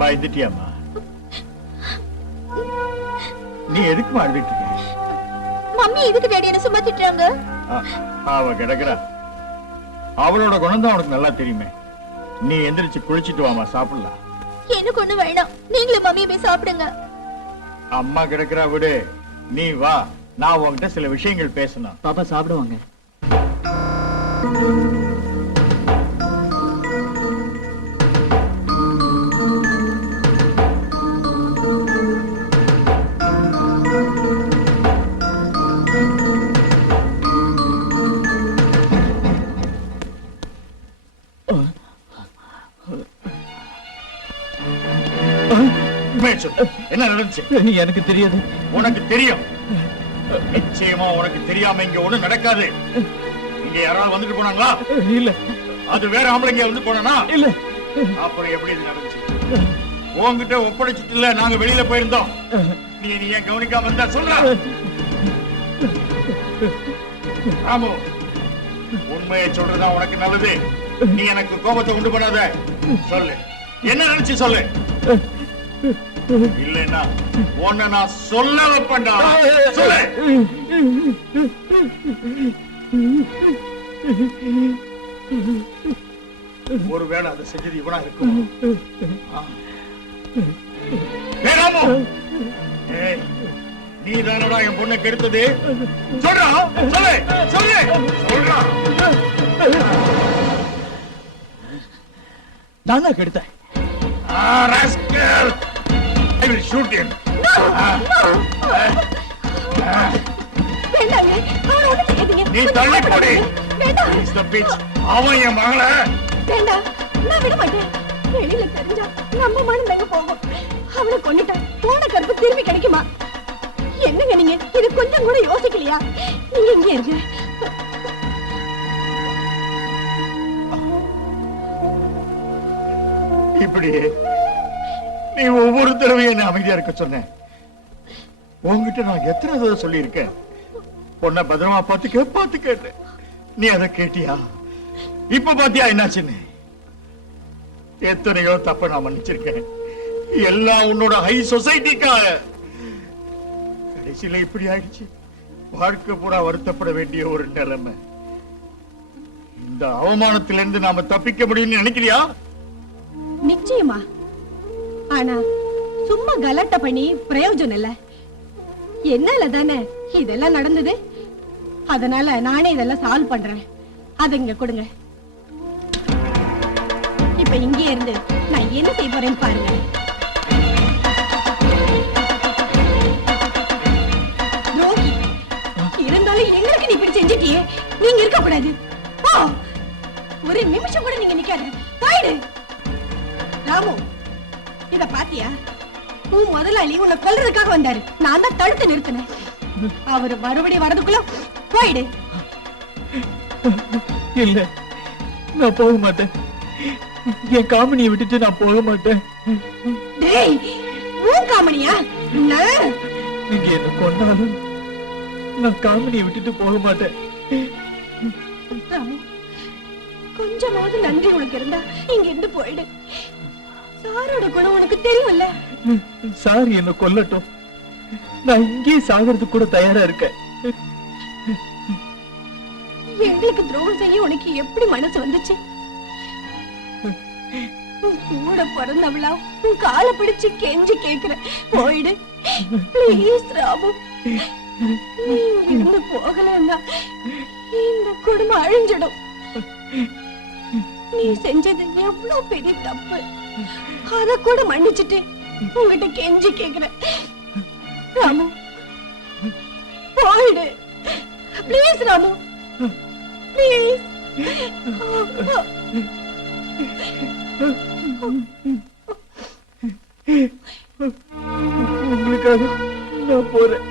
பயந்துட்டியாமா? நீ எதுக்கு அழுதுட்டு இருக்க? மம்மி எதுக்கு டாடி என்ன சும்மா திட்டுறாங்க? அவ கிடக்குறா. அவளோட குணம் தான் உனக்கு நல்லா தெரியுமே. நீ எந்திரிச்சு குளிச்சிட்டு வாமா, சாப்பிடலாம். எனக்கு ஒண்ணு வேணாம், நீங்களும் மம்மி போய் சாப்பிடுங்க. அம்மா கிடக்குறா, விடு. நீ வா, நான் உன்கிட்ட சில விஷயங்கள் பேசணும். பாப்பா சாப்பிடுவாங்க. என்ன நடந்துச்சு? எனக்கு தெரியாது. உனக்கு தெரியும். நிச்சயமா உனக்கு தெரியாம இங்க ஒண்ணு நடக்காது. இங்க யாராவது வந்துட்டு போனாங்களா? இல்ல. அது வேற ஆம்பளைங்க வந்து போனா? இல்ல. அப்புறம் எப்படி இது நடந்துச்சு? உன்கிட்ட ஒப்படைச்சிட்டு இல்ல, நாங்க வெளியில போயிருந்தோம். நீ ஏன் கவனிக்காம இருந்தா சொல்ற? ராமு, உண்மையை சொல்றதா உனக்கு நல்லது. நீ எனக்கு கோபத்தை உண்டு பண்ணாத. சொல்லு, என்ன நினைச்சு சொல்லு. இல்லைன்னா உன்னை நான் சொல்ல வைப்பேன்டா. சொல்லு. ஒருவேளை அதை செஞ்சது இவனா இருக்கும். நீ தானடா என் பொண்ணை கெடுத்தது? சொல்றா, சொல்லு, சொல்லு, சொல்றா. நான் தான் கெடுத்தேன். Rascal! I will shoot him. நீ தள்ளி போடி. அவன் என் மகள. வேண்டாம், நான் விட மாட்டேன். வெளியில தெரிஞ்சா நம்ம மனம் எங்க போகும்? அவளை கொண்டுட்டா போன கருப்பு திரும்பி கிடைக்குமா? என்னங்க நீங்க இது கொஞ்சம் கூட யோசிக்கலையா? நீங்க இங்கே இருங்க. இப்படி நீ ஒவ்வொரு தடவையும் என்ன அமைதியா இருக்க சொன்ன. உங்ககிட்ட நான் எத்தனை தடவை சொல்லி இருக்கேன், பொண்ண பத்திரமா பார்த்து கேட்டேன். நீ அதை கேட்டியா? இப்ப பாத்தியா என்னாச்சுன்னு? எத்தனையோ தப்ப நான் மன்னிச்சிருக்கேன். எல்லாம் உன்னோட ஹை சொசைட்டிக்காக. கடைசியில இப்படி ஆயிடுச்சு. வாழ்க்கை பூரா வருத்தப்பட வேண்டிய ஒரு நிலைமை. இந்த அவமானத்திலிருந்து நாம தப்பிக்க முடியும்னு நினைக்கிறியா? நிச்சயமா. ஆனா சும்மா கலாட்டா பண்ணி பிரயோஜனம் இல்ல. என்னால தானே இதெல்லாம் நடந்தது. அதனால நானே இதெல்லாம் சால்வ் பண்றேன். அத இங்க கொடுங்க. இப்ப இங்கே இருந்து நான் என்ன செய்ய போறேன்னு பாருங்க. ரோகி, இருந்தாலும் எங்களுக்கு நீ இப்படி செஞ்சிட்டியே, நீங்க இருக்க கூடாது. ஒரு நிமிஷம் கூட நீங்க நிக்காத, போயிடு. ராமு, இத பாத்தியா? உன் முதலாளி உன்னை கொல்றதுக்காக வந்தாரு. நான் தான் தடுத்து நிறுத்தினேன். அவரு மறுபடியும் வரதுக்குள்ள போயிடு. இல்ல, நான் போக மாட்டேன். என் காமனியை விட்டுட்டு நான் போக மாட்டேன். டேய், உன் காமனியா? நீங்க என்ன கொண்டாலும் நான் காமனியை விட்டுட்டு போக மாட்டேன். ராமு, கொஞ்சமாவது நன்றி உனக்கு இருந்தா இங்க இருந்து போயிடு. சாரோட குணம் உனக்கு தெரியும்ல. சார் என்ன கொல்லட்டும், நான் இங்கே சாகிறதுக்கு கூட தயாரா இருக்கேன். எங்களுக்கு துரோகம் செய்ய உனக்கு எப்படி மனசு வந்துச்சு? கூட பிறந்தவளா உன் காலை பிடிச்சு கெஞ்சி கேக்குற, போயிடு ப்ளீஸ் ராமு. நீ இருந்து போகலன்னா இந்த குடும்பம் அழிஞ்சிடும். நீ செஞ்சது எவ்வளவு பெரிய தப்பு. அத கூட மன்னிச்சுட்டு உங்ககிட்ட கெஞ்சி கேக்குற. ராமு, போயிடு ப்ளீஸ் ராமு, ப்ளீஸ். உங்களுக்காக நான் போறேன்.